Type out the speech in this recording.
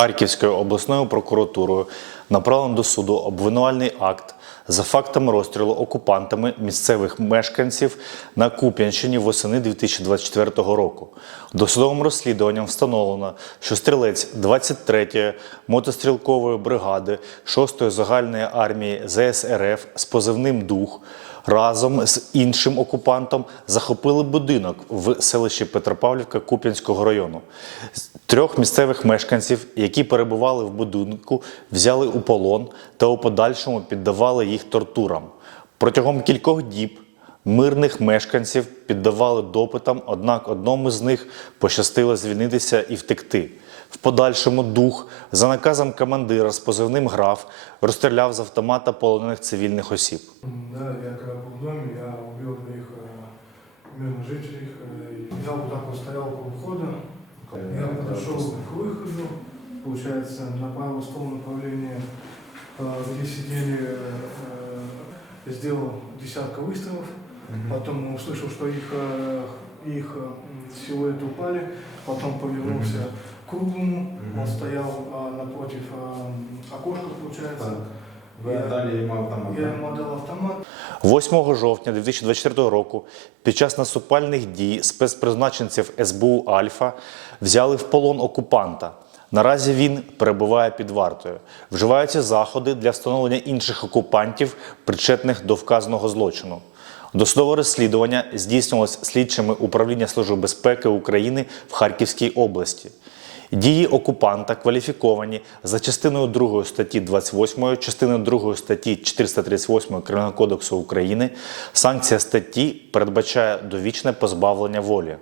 Харківською обласною прокуратурою направлено до суду обвинувальний акт за фактами розстрілу окупантами місцевих мешканців на Куп'янщині восени 2024 року. Досудовим розслідуванням встановлено, що стрілець 23-ї мотострілкової бригади 6-ї загальної армії ЗСРФ з позивним Дух разом з іншим окупантом захопили будинок в селищі Петропавлівка Куп'янського району. Трьох місцевих мешканців, які перебували в будинку, взяли у полон та у подальшому піддавали їх тортурам. Протягом кількох діб мирних мешканців піддавали допитам, однак одному з них пощастило звільнитися і втекти. В подальшому дух за наказом командира з позивним граф розстріляв з автомата полонених цивільних осіб. Да, я когда был в доме, я убил двоих э, мирных жителей. э, и Я вот так вот стоял у входа, я подошел к выходу, получается, на правую сторону направления, э, где сидели, э, сделал десятка выстрелов, потом услышал, что их, э, их э, силуэты упали, потом повернулся к круглому, он стоял э, напротив э, окошка, получается. Так. Ви далі йому автомат. Я да? ему отдал автомат, 8 жовтня 2024 року під час наступальних дій спецпризначенців СБУ Альфа взяли в полон окупанта. Наразі він перебуває під вартою. Вживаються заходи для встановлення інших окупантів, причетних до вказаного злочину. Досудове розслідування здійснювалось слідчими управління Служби безпеки України в Харківській області. Дії окупанта кваліфіковані за частиною 2 статті 28, частиною 2 статті 438 Кримінального кодексу України. Санкція статті передбачає довічне позбавлення волі.